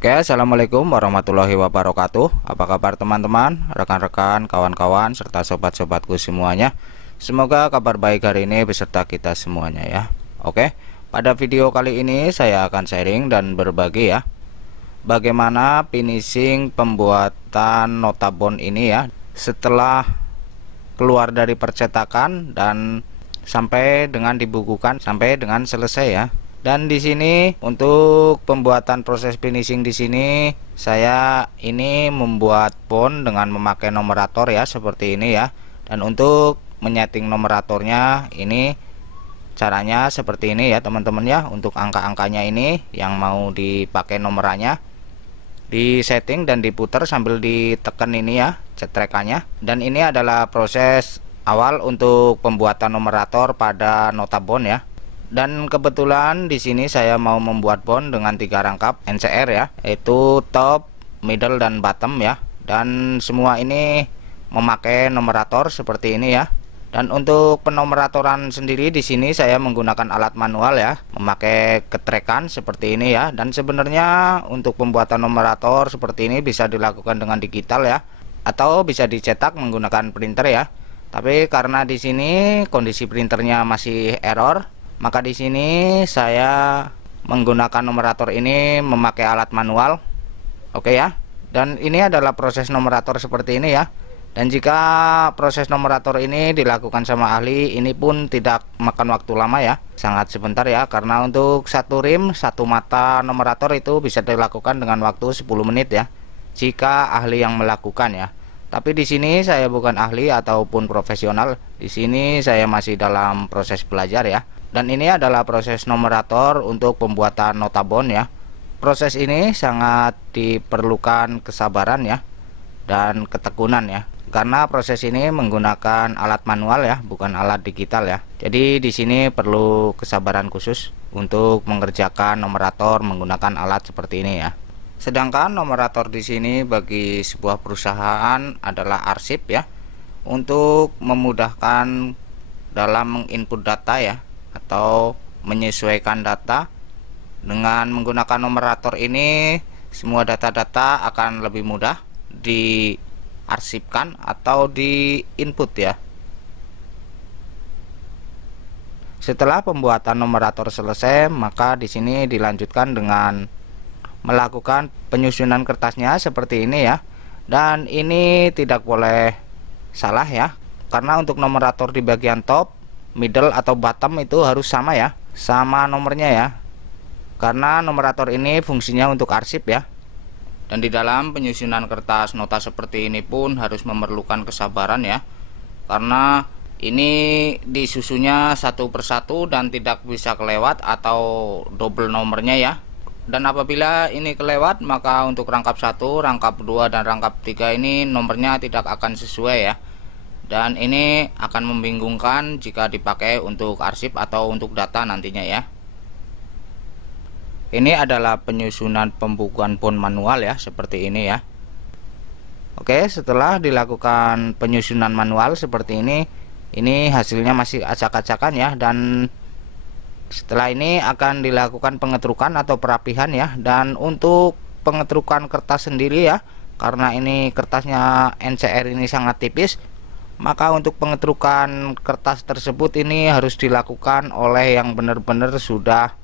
Oke, assalamualaikum warahmatullahi wabarakatuh. Apa kabar teman-teman, rekan-rekan, kawan-kawan, serta sobat-sobatku semuanya. Semoga kabar baik hari ini beserta kita semuanya ya. Oke, pada video kali ini saya akan sharing dan berbagi ya, bagaimana finishing pembuatan notabone ini ya, setelah keluar dari percetakan dan sampai dengan dibukukan sampai dengan selesai ya. Dan di sini untuk pembuatan proses finishing di sini saya ini membuat bond dengan memakai numerator ya, seperti ini ya. Dan untuk menyeting numeratornya ini caranya seperti ini ya teman-teman ya. Untuk angka-angkanya ini yang mau dipakai nomorannya di setting dan diputar sambil ditekan ini ya cetrekannya. Dan ini adalah proses awal untuk pembuatan numerator pada notabone ya. Dan kebetulan di sini saya mau membuat bond dengan 3 rangkap NCR ya, yaitu top, middle dan bottom ya. Dan semua ini memakai numerator seperti ini ya. Dan untuk penomeratoran sendiri di sini saya menggunakan alat manual ya, memakai ketrekan seperti ini ya. Dan sebenarnya untuk pembuatan numerator seperti ini bisa dilakukan dengan digital ya, atau bisa dicetak menggunakan printer ya. Tapi karena di sini kondisi printernya masih error, maka di sini saya menggunakan numerator ini memakai alat manual. Oke ya. Dan ini adalah proses numerator seperti ini ya. Dan jika proses numerator ini dilakukan sama ahli, ini pun tidak makan waktu lama ya, sangat sebentar ya. Karena untuk satu rim, satu mata numerator itu bisa dilakukan dengan waktu 10 menit ya, jika ahli yang melakukan ya. Tapi di sini saya bukan ahli ataupun profesional. Di sini saya masih dalam proses belajar ya. Dan ini adalah proses numerator untuk pembuatan notabone ya. Proses ini sangat diperlukan kesabaran ya, dan ketekunan ya. Karena proses ini menggunakan alat manual ya, bukan alat digital ya. Jadi di sini perlu kesabaran khusus untuk mengerjakan numerator menggunakan alat seperti ini ya. Sedangkan numerator di sini bagi sebuah perusahaan adalah arsip ya, untuk memudahkan dalam menginput data ya, atau menyesuaikan data. Dengan menggunakan numerator ini semua data-data akan lebih mudah diarsipkan atau di input ya. Setelah pembuatan numerator selesai, maka di sini dilanjutkan dengan melakukan penyusunan kertasnya seperti ini ya. Dan ini tidak boleh salah ya, karena untuk numerator di bagian top, middle atau bottom itu harus sama ya, sama nomornya ya. Karena numerator ini fungsinya untuk arsip ya. Dan di dalam penyusunan kertas nota seperti ini pun harus memerlukan kesabaran ya, karena ini disusunnya satu persatu dan tidak bisa kelewat atau double nomornya ya. Dan apabila ini kelewat, maka untuk rangkap 1, rangkap 2 dan rangkap 3 ini nomornya tidak akan sesuai ya. Dan ini akan membingungkan jika dipakai untuk arsip atau untuk data nantinya ya. Ini adalah penyusunan pembukuan bond manual ya, seperti ini ya. Oke, setelah dilakukan penyusunan manual seperti ini hasilnya masih acak-acakan ya. Dan setelah ini akan dilakukan pengetrukan atau perapihan ya. Dan untuk pengetrukan kertas sendiri ya, karena ini kertasnya NCR ini sangat tipis, maka untuk pengetrukan kertas tersebut ini harus dilakukan oleh yang benar-benar sudah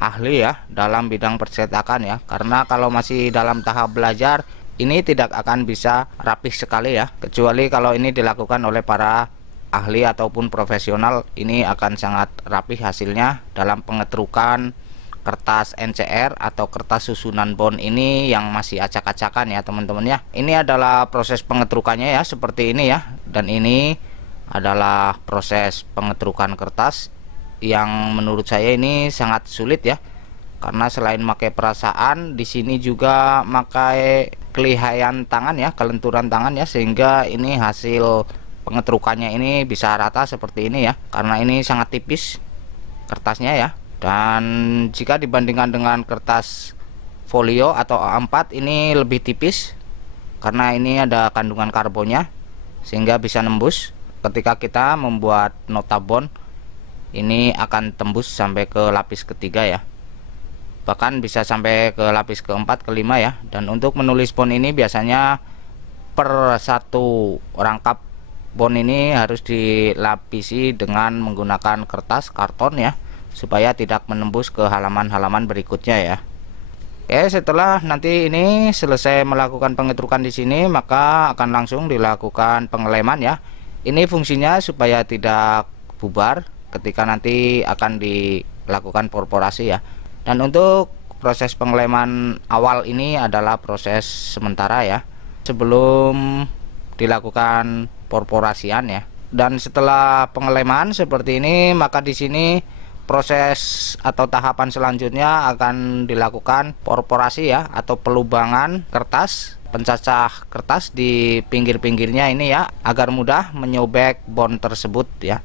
ahli ya dalam bidang percetakan ya. Karena kalau masih dalam tahap belajar, ini tidak akan bisa rapih sekali ya. Kecuali kalau ini dilakukan oleh para ahli ataupun profesional, ini akan sangat rapih hasilnya dalam pengetrukan kertas NCR atau kertas susunan bond ini yang masih acak-acakan ya teman-teman ya. Ini adalah proses pengetrukannya ya, seperti ini ya. Dan ini adalah proses pengetrukan kertas yang menurut saya ini sangat sulit ya, karena selain pakai perasaan, di sini juga pakai kelihayan tangan ya, kelenturan tangan ya, sehingga ini hasil pengetrukannya ini bisa rata seperti ini ya, karena ini sangat tipis kertasnya ya. Dan jika dibandingkan dengan kertas folio atau A4, ini lebih tipis karena ini ada kandungan karbonnya, sehingga bisa nembus ketika kita membuat notabone. Ini akan tembus sampai ke lapis ketiga ya. bahkan bisa sampai ke lapis keempat, kelima ya. Dan untuk menulis bond ini biasanya per satu rangkap bond ini harus dilapisi dengan menggunakan kertas karton ya, supaya tidak menembus ke halaman-halaman berikutnya ya. Oke, setelah nanti ini selesai melakukan pengetrukan di sini, maka akan langsung dilakukan pengeleman ya. Ini fungsinya supaya tidak bubar ketika nanti akan dilakukan porporasi ya. Dan untuk proses pengeleman awal ini adalah proses sementara ya, sebelum dilakukan porporasian ya. Dan setelah pengeleman seperti ini, maka di sini proses atau tahapan selanjutnya akan dilakukan porporasi ya, atau pelubangan kertas, pencacah kertas di pinggir-pinggirnya ini ya, agar mudah menyobek bond tersebut ya.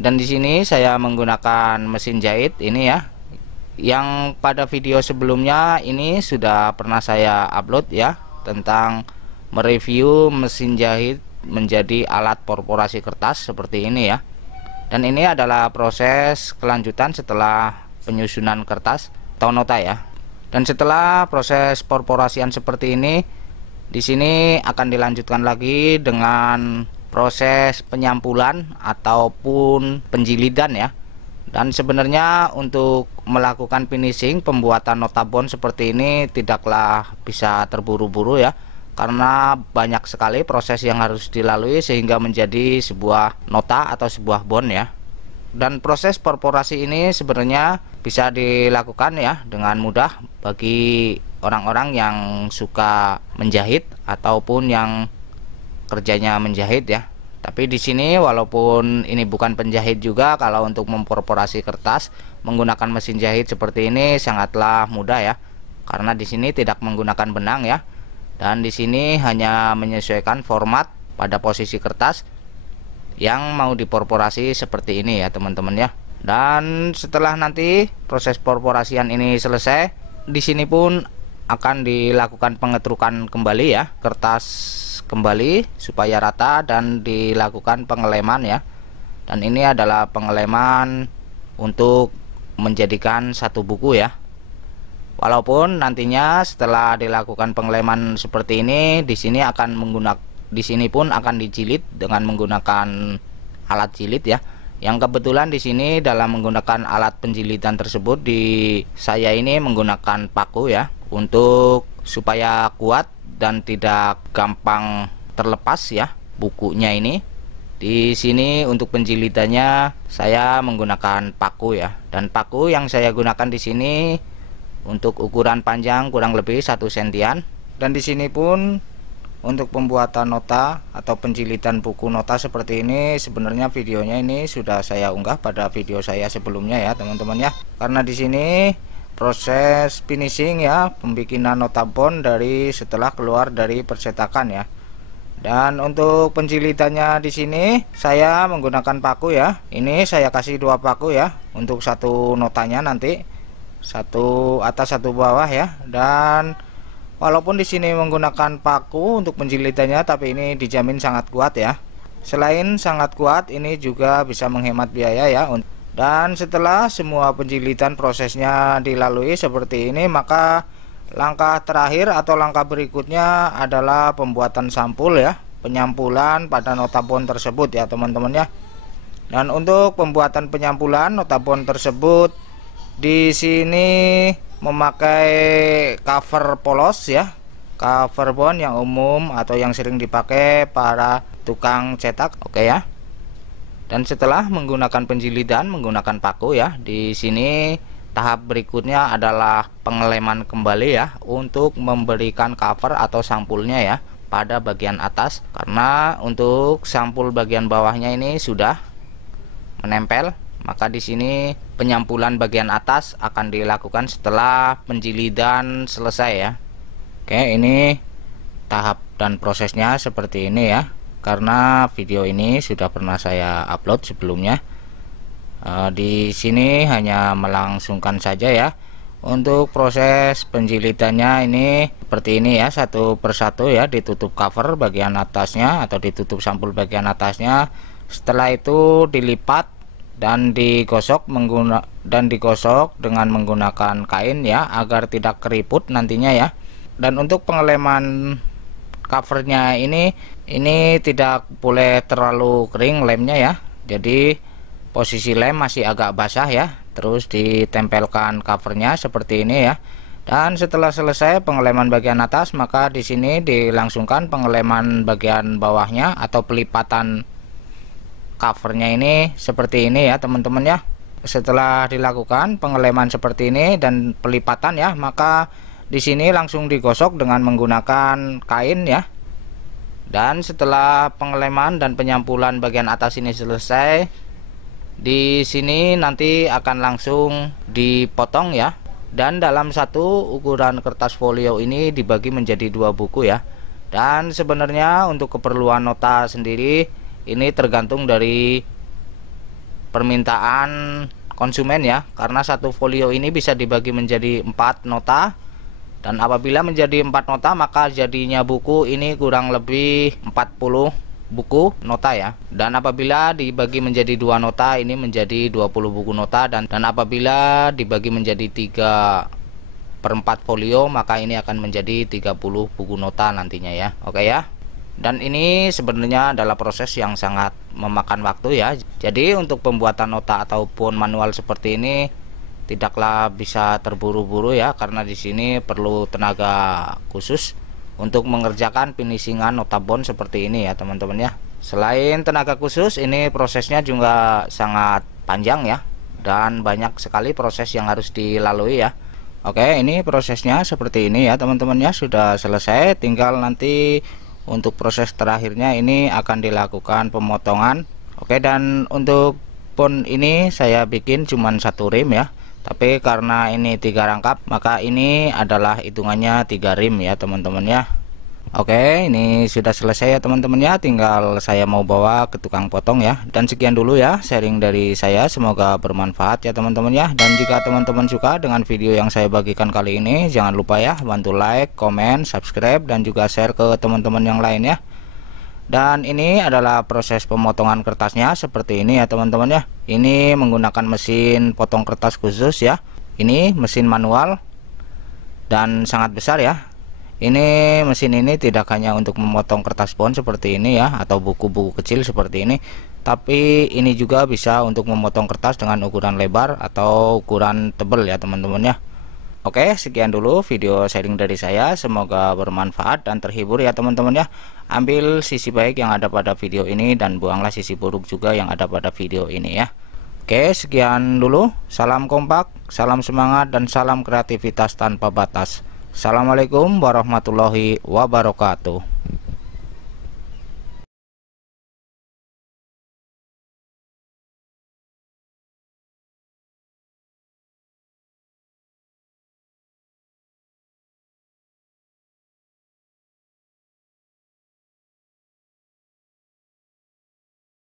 Dan di sini saya menggunakan mesin jahit ini ya, yang pada video sebelumnya ini sudah pernah saya upload ya, tentang mereview mesin jahit menjadi alat porporasi kertas seperti ini ya. Dan ini adalah proses kelanjutan setelah penyusunan kertas atau nota ya. Dan setelah proses porporasian seperti ini, di sini akan dilanjutkan lagi dengan proses penyampulan ataupun penjilidan ya. Dan sebenarnya untuk melakukan finishing pembuatan nota bond seperti ini tidaklah bisa terburu-buru ya, karena banyak sekali proses yang harus dilalui sehingga menjadi sebuah nota atau sebuah bond ya. Dan proses porporasi ini sebenarnya bisa dilakukan ya dengan mudah bagi orang-orang yang suka menjahit ataupun yang kerjanya menjahit ya. Tapi di sini walaupun ini bukan penjahit juga, kalau untuk memporporasi kertas menggunakan mesin jahit seperti ini sangatlah mudah ya, karena di sini tidak menggunakan benang ya. Dan di sini hanya menyesuaikan format pada posisi kertas yang mau diporporasi seperti ini ya teman-teman ya. Dan setelah nanti proses porporasian ini selesai, di sini pun akan dilakukan pengetrukan kembali ya, kertas kembali supaya rata dan dilakukan pengeleman ya. Dan ini adalah pengeleman untuk menjadikan satu buku ya. Walaupun nantinya setelah dilakukan pengeleman seperti ini, di sini pun akan dijilid dengan menggunakan alat jilid ya. Yang kebetulan di sini dalam menggunakan alat penjilidan tersebut, saya ini menggunakan paku ya, untuk supaya kuat dan tidak gampang terlepas ya bukunya ini. Di sini untuk penjilidannya saya menggunakan paku ya, dan paku yang saya gunakan di sini untuk ukuran panjang kurang lebih 1 sentian. Dan di sini pun untuk pembuatan nota atau penjilidan buku nota seperti ini, sebenarnya videonya ini sudah saya unggah pada video saya sebelumnya ya teman-teman ya. Karena di sini proses finishing ya, pembikinan nota bond dari setelah keluar dari percetakan ya. Dan untuk penjilidannya di sini saya menggunakan paku ya. Ini saya kasih 2 paku ya untuk satu notanya nanti. Satu atas satu bawah ya. Dan walaupun di sini menggunakan paku untuk penjilidannya, tapi ini dijamin sangat kuat ya. Selain sangat kuat, ini juga bisa menghemat biaya ya. Dan setelah semua penjilidan prosesnya dilalui seperti ini, maka langkah terakhir atau langkah berikutnya adalah pembuatan sampul ya, penyampulan pada nota bond tersebut ya teman-teman ya. Dan untuk pembuatan penyampulan nota bond tersebut, di sini memakai cover polos ya, cover bond yang umum atau yang sering dipakai para tukang cetak. Oke ya. Dan setelah menggunakan penjilidan menggunakan paku ya, di sini tahap berikutnya adalah pengeleman kembali ya, untuk memberikan cover atau sampulnya ya pada bagian atas, karena untuk sampul bagian bawahnya ini sudah menempel. Maka di sini penyampulan bagian atas akan dilakukan setelah penjilidan selesai ya. Oke, ini tahap dan prosesnya seperti ini ya. Karena video ini sudah pernah saya upload sebelumnya. Di sini hanya melangsungkan saja ya. Untuk proses penjilidannya ini seperti ini ya, satu persatu ya, ditutup cover bagian atasnya atau ditutup sampul bagian atasnya. Setelah itu dilipat dan digosok dan digosok dengan menggunakan kain ya, agar tidak keriput nantinya ya. Dan untuk pengeleman covernya ini tidak boleh terlalu kering lemnya ya, jadi posisi lem masih agak basah ya. Terus ditempelkan covernya seperti ini ya. Dan setelah selesai pengeleman bagian atas, maka di sini dilangsungkan pengeleman bagian bawahnya atau pelipatan covernya ini seperti ini ya teman-teman ya. Setelah dilakukan pengeleman seperti ini dan pelipatan ya, maka di sini langsung digosok dengan menggunakan kain ya. Dan setelah pengeleman dan penyampulan bagian atas ini selesai, di sini nanti akan langsung dipotong ya. Dan dalam satu ukuran kertas folio ini dibagi menjadi 2 buku ya. Dan sebenarnya untuk keperluan nota sendiri ini tergantung dari permintaan konsumen ya, karena satu folio ini bisa dibagi menjadi 4 nota. Dan apabila menjadi 4 nota, maka jadinya buku ini kurang lebih 40 buku nota ya. Dan apabila dibagi menjadi 2 nota, ini menjadi 20 buku nota. Dan apabila dibagi menjadi 3/4 folio, maka ini akan menjadi 30 buku nota nantinya ya. Oke ya. Dan ini sebenarnya adalah proses yang sangat memakan waktu ya. Jadi untuk pembuatan nota ataupun manual seperti ini tidaklah bisa terburu-buru ya, karena di sini perlu tenaga khusus untuk mengerjakan finishingan nota bond seperti ini ya teman-teman ya. Selain tenaga khusus, ini prosesnya juga sangat panjang ya, dan banyak sekali proses yang harus dilalui ya. Oke, ini prosesnya seperti ini ya teman-teman ya. Sudah selesai, tinggal nanti untuk proses terakhirnya ini akan dilakukan pemotongan. Oke, dan untuk bond ini saya bikin cuman 1 rim ya, tapi karena ini 3 rangkap, maka ini adalah hitungannya 3 rim ya teman-teman ya. Oke, ini sudah selesai ya teman-teman ya, tinggal saya mau bawa ke tukang potong ya. Dan sekian dulu ya sharing dari saya, semoga bermanfaat ya teman-teman ya. Dan jika teman-teman suka dengan video yang saya bagikan kali ini, jangan lupa ya bantu like, komen, subscribe, dan juga share ke teman-teman yang lain ya. Dan ini adalah proses pemotongan kertasnya seperti ini ya teman-teman ya. Ini menggunakan mesin potong kertas khusus ya. Ini mesin manual dan sangat besar ya. Ini mesin ini tidak hanya untuk memotong kertas bond seperti ini ya, atau buku-buku kecil seperti ini, tapi ini juga bisa untuk memotong kertas dengan ukuran lebar atau ukuran tebal ya teman-teman ya. Oke, sekian dulu video sharing dari saya, semoga bermanfaat dan terhibur ya teman-teman ya. Ambil sisi baik yang ada pada video ini dan buanglah sisi buruk juga yang ada pada video ini ya. Oke, sekian dulu. Salam kompak, salam semangat, dan salam kreativitas tanpa batas. Assalamualaikum warahmatullahi wabarakatuh.